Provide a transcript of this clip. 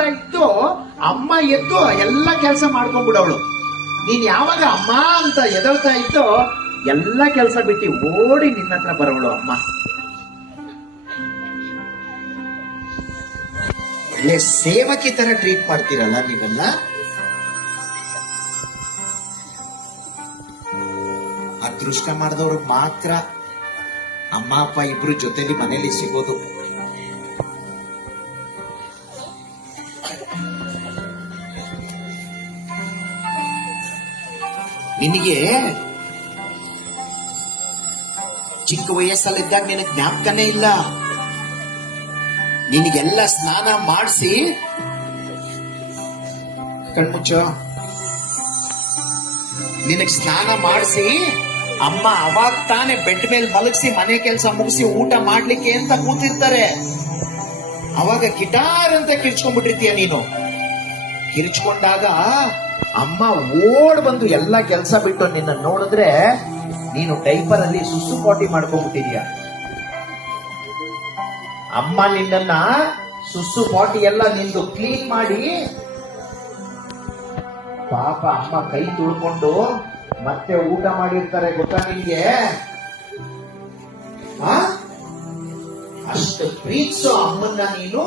ಎದಳ್ತಾ ಇತ್ತು, ಅಮ್ಮ ಎದ್ದು ಎಲ್ಲ ಕೆಲಸ ಮಾಡ್ಕೊಂಡ್ಬಿಡವಳು. ನೀನ್ ಯಾವಾಗ ಅಮ್ಮ ಅಂತ ಎದಳ್ತಾ ಇತ್ತು, ಎಲ್ಲ ಕೆಲಸ ಬಿಟ್ಟು ಓಡಿ ನಿನ್ನ ಹತ್ರ ಬರೋವಳು ಅಮ್ಮ. ಒಳ್ಳೆ ಸೇವಕಿ ತರ ಟ್ರೀಟ್ ಮಾಡ್ತೀರಲ್ಲ ನೀವೆಲ್ಲ. ಅದೃಷ್ಟ ಮಾಡಿದವ್ರು ಮಾತ್ರ ಅಮ್ಮ ಅಪ್ಪ ಇಬ್ರು ಜೊತೆಲಿ ಮನೇಲಿ ಸಿಗೋದು. ನಿನಗೆ ಚಿಕ್ಕ ವಯಸ್ಸಲ್ಲಿದ್ದಾಗ ನಿನಗೆ ಜ್ಞಾಪಕನೇ ಇಲ್ಲ. ನಿನಗೆಲ್ಲ ಸ್ನಾನ ಮಾಡಿಸಿ, ಕಣ್ಮುಚ್ಚೋ, ನಿನಗೆ ಸ್ನಾನ ಮಾಡಿಸಿ ಅಮ್ಮ ಅವಾಗ ತಾನೇ ಬೆಡ್ ಮೇಲೆ ಮಲಗಿಸಿ ಮನೆ ಕೆಲಸ ಮುಗಿಸಿ ಊಟ ಮಾಡ್ಲಿಕ್ಕೆ ಅಂತ ಕೂತಿರ್ತಾರೆ. ಅವಾಗ ಗಿಟಾರ್ ಅಂತ ಕಿರ್ಚ್ಕೊಂಡ್ಬಿಟ್ಟಿರ್ತೀಯ ನೀನು. ಕಿರ್ಚ್ಕೊಂಡಾಗ ಅಮ್ಮ ಓಡ್ ಬಂದು ಎಲ್ಲ ಕೆಲಸ ಬಿಟ್ಟು ನಿನ್ನ ನೋಡಿದ್ರೆ ನೀನು ಡೈಪರ್ ಅಲ್ಲಿ ಸುಸು ಪಾಟಿ ಮಾಡ್ಕೊಂಡ್ಬಿಟ್ಟಿದೀಯ. ಅಮ್ಮ ನಿನ್ನ ಸುಸು ಪಾಟಿ ಎಲ್ಲ ನಿಂದು ಕ್ಲೀನ್ ಮಾಡಿ, ಪಾಪ ಅಮ್ಮ ಕೈ ತುಳ್ಕೊಂಡು ಮತ್ತೆ ಊಟ ಮಾಡಿರ್ತಾರೆ, ಗೊತ್ತಾ ನಿನ್ಗೆ? ಅಷ್ಟು ಪ್ರೀತಿಸೋ ಅಮ್ಮನ್ನ ನೀನು